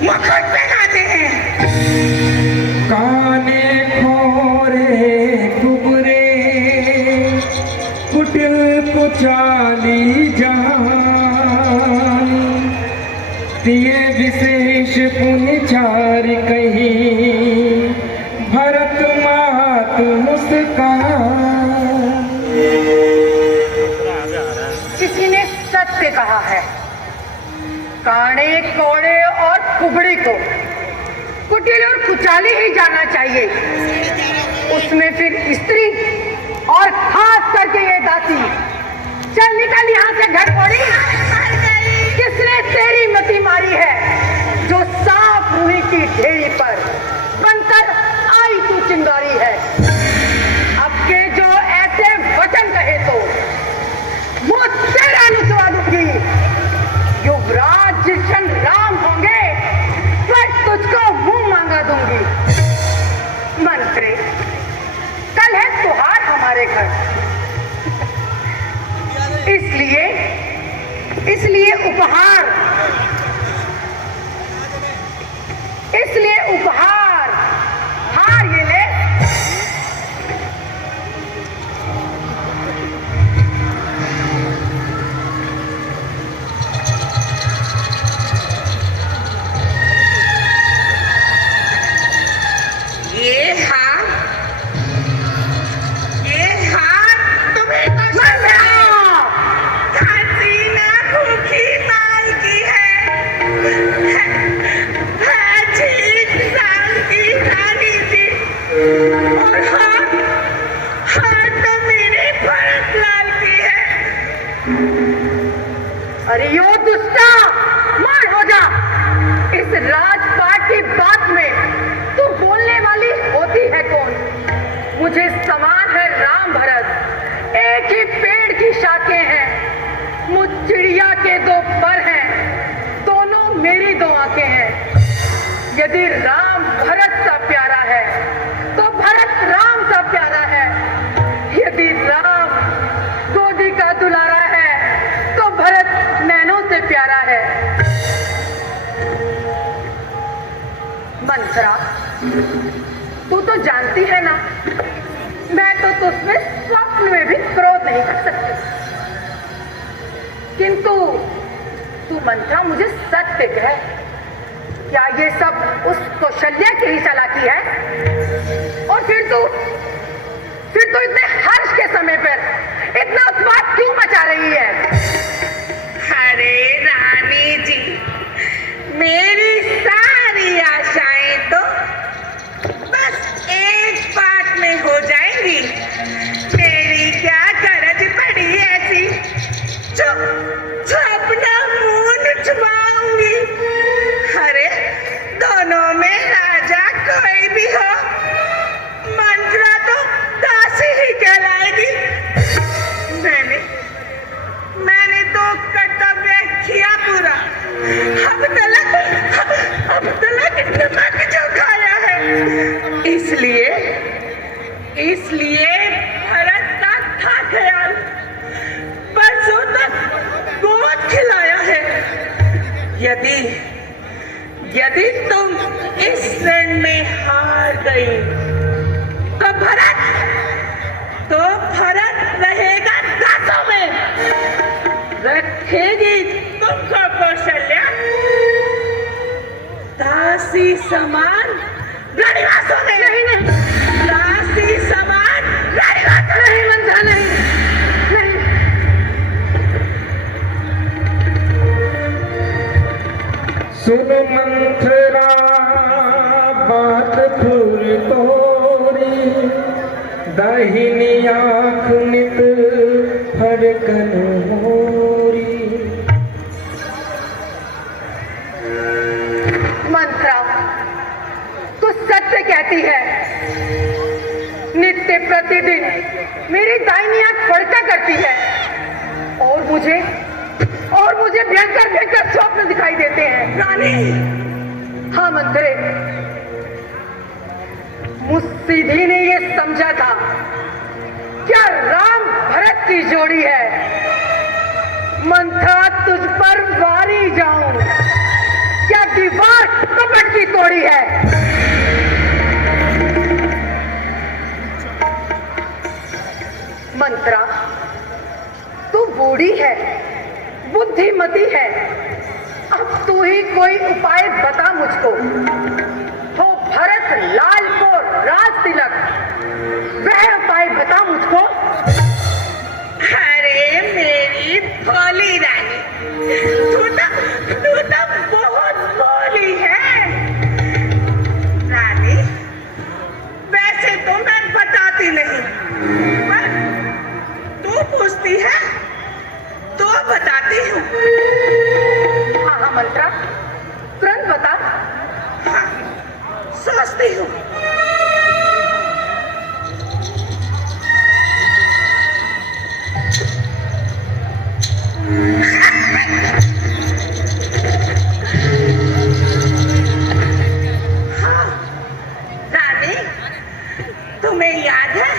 मुकुट पहनाते हैं। काने खोरे कुबरे कुटिल कुचाली जान दिए विशेष पुनिचार कहीं भरत मात मुस्कान। किसी ने सत्य कहा है, काणे कोड़े और कुबड़ी को कुटिल और कुचाली ही जाना चाहिए। उसमें फिर स्त्री और खास करके ये दासी। चल निकल यहाँ से घर पड़ी। किसने तेरी मति मारी है जो सांप रूही की ढेरी पर बनकर आई तू चिंगारी है। अब के जो ऐसे वचन कहे तो वो तेरा नुचवा दूंगी। युवराज जिशन राम होंगे पर तुझको मुंह मांगा दूंगी। मंत्री, कल है त्योहार हमारे घर, इसलिए उपहार हार ये ले। ये हार तुम्हें तो हसीना भूखी माल की है ठीक साल की रानी जी। और हार तो मेरे भरत लाल की है। अरे यो दुष्टा, मार हो जा। इस राजपाट की बात में तू बोलने वाली होती है कौन? मुझे समान है राम भरत, एक ही पेड़ की शाखें हैं। मुझ चिड़िया के दो पर हैं, दोनों मेरी दो आंखें हैं। यदि राम भरत सा प्यारा है तो भरत राम सा प्यारा है। यदि राम गोदी का दुलारा है तो भरत नैनों से प्यारा है। मंत्रा, तू तो जानती है ना, मैं तो तुझमें स्वप्न में भी क्रोध नहीं कर सकती। किंतु तू मंत्रा मुझे सत्य कह, क्या ये सब उस कौशल्या की ही चालाकी है? और फिर तू इतने हर्ष के समय पर इतना उत्पात क्यों मचा रही है? अरे रानी जी, मेरी सारी आशाएं तो बस एक बात में हो जाएंगी। मेरी क्या गरज पड़ी ऐसी जो अपना मुंह नुचवाऊंगी। अरे दोनों में राजा कोई भी हो, मंत्रा तो दासी ही कहलाएगी। मैंने तो कर्तव्य किया पूरा। अब तलक नमक जो खाया है, इसलिए भरत का था ख्याल। परसों तक गोद खिलाया है। यदि तुम इस रण में हार गई तो भरत रहेगा दासों में। रखेगी तुमको कौशल्या दासी समान रानीवासों में। नहीं, दासी समान रानीवासों में। मंत्रा, नहीं। सुन मंथरा बात खुर तोरी दाहिनी आँख नित फड़कन मोरी। मंत्रा, तू सत्य कहती है। नित्य प्रतिदिन मेरी दाहिनी आंख फड़का करती है और मुझे भयंकर स्वप्न दिखाई देते हैं। रानी, हाँ मंत्रे, मुस्सीधी ने ये समझा था क्या राम भरत की जोड़ी है। मंत्रा, तुझ पर वारी जाऊं क्या? दीवार की तोड़ी है। मंत्रा, तू बूढ़ी है, बुद्धिमती है, अब तू ही कोई उपाय बता मुझको। हो भरत लाल को राज तिलक, वह उपाय बता मुझको। अरे मेरी भोली रानी, तू तो बहुत भोली है। रानी, वैसे तो मैं बताती नहीं, पर तू पूछती है तो बताती हूँ। हाँ हाँ मंत्रा, तुरंत बता। हाँ, सोचती हूँ। हाँ, रानी, तुम्हें याद है,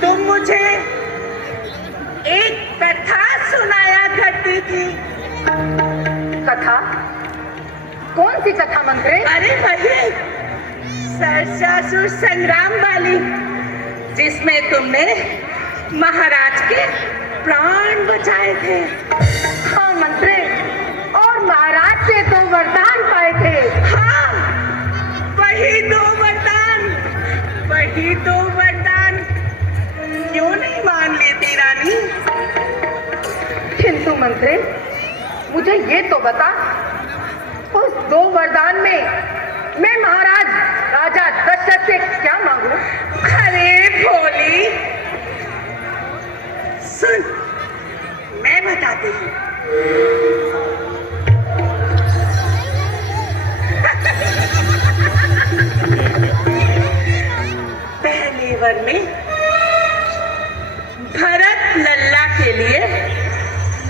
तुम मुझे एक कथा सुनाया करती थी। कथा? कौन सी कथा मंत्री? अरे वही सरसासुर संग्राम वाली, जिसमें तुमने महाराज के प्राण बचाए थे। हाँ मंत्री, और महाराज से तो वरदान पाए थे। हाँ, वही दो वरदान क्यों नहीं मान लेती रानी? किंतु मंत्री, मुझे ये तो बता, उस दो वरदान में मैं महाराज राजा दशरथ से क्या मांगू? अरे भोली, सुन, मैं बताती हूँ। पहले वर में भरत लल्ला के लिए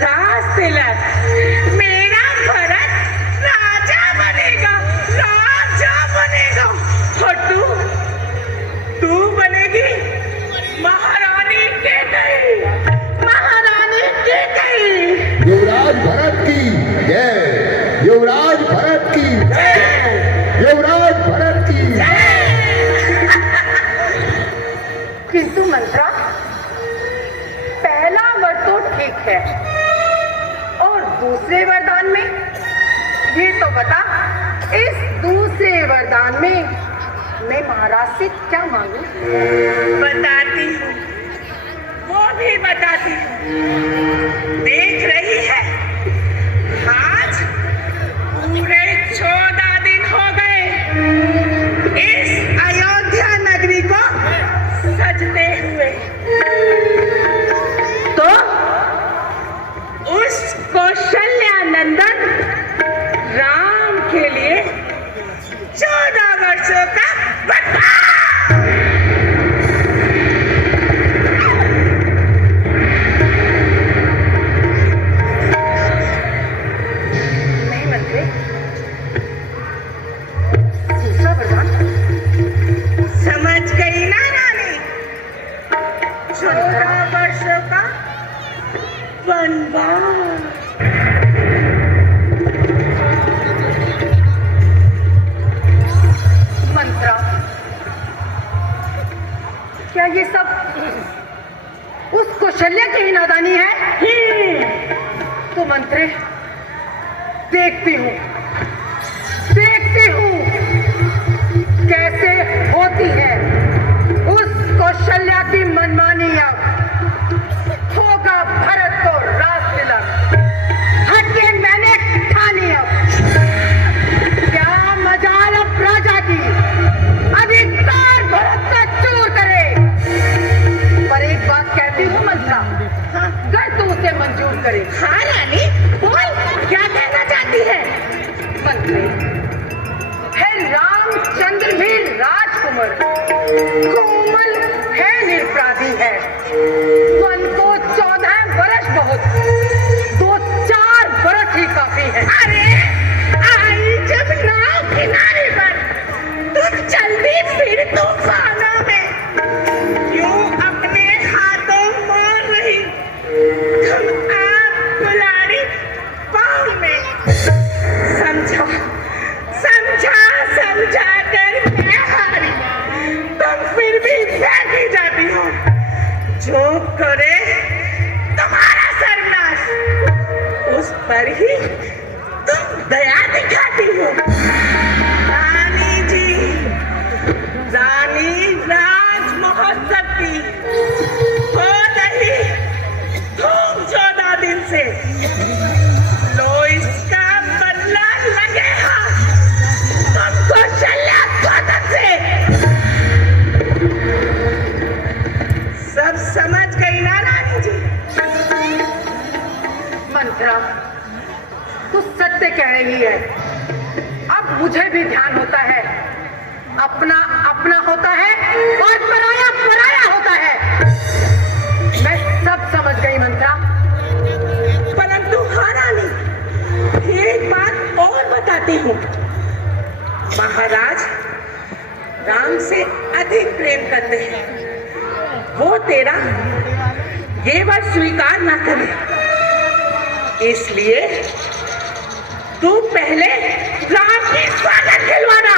राज तिलक, मेरा भरत राजा बनेगा। और तू बनेगी महारानी के कई। युवराज भरत की जय, युवराज भरत की जय, युवराज भरत की जय। किंतु मंत्रा, पहला वर तो ठीक है, और दूसरे वरदान में ये तो बता, इस दूसरे वरदान में मैं महाराज से क्या मांगू? बताती हूँ, वो भी बताती हूँ। देख रही है, आज पूरे 14 दिन हो गए इस अयोध्या नगरी को सजते हुए। तो उस कौशल्या नंदन राम के लिए 14 वर्षों का नहीं मंत्री, दूसरा वरदान? समझ गई ना रानी? 14 वर्षों का वनवास। मंत्रा, क्या ये सब उस कौशल्या की ही नादानी है? तो मंत्री, देखती हूँ कैसे होती है उस कौशल्या की मनमानी। अब होगा भरत को राज तिलक, हटिए मैंने ठानी। अब क्या मजाल अब राजा की अधिकार भरत का चूर करे। पर एक बात कहती हूँ मंत्रा, अगर तू उसे मंजूर करे। हाँ रानी, बोल, क्या कहना चाहती है? मंत्री, है रामचंद्र भी राजकुमार, कोमल है, निरपराधी है। वन को 14 वर्ष बहुत, 2-4 वर्ष ही काफी है। अरे आई जब नाव किनारे पर, तुम चलती फिर तूफानों में, क्यों अपने हाथों मार रही? तुम आप कुल्हाड़ी पाँव में। समझो जो करे तुम्हारा सर्वनाश, उस पर ही तुम दया दिखाती हो। रानी जी, रानी राज महोत्सव की हो रही धूम 14 दिन से, लो इसका बदला लगेगा तुमको शल्यक्रोधन से। सब समझ गई ना रानी जी? मंत्रा, तू सत्य कह रही है। अब मुझे भी ध्यान होता है, अपना अपना होता है और पराया पराया होता है। मैं सब समझ गई मंत्रा। परंतु हाँ रानी, फिर एक बात और बताती हूँ। महाराज राम से अधिक प्रेम करते हैं, वो तेरा ये बात स्वीकार ना करे, इसलिए तू पहले राम की स्वागत खिलवाना।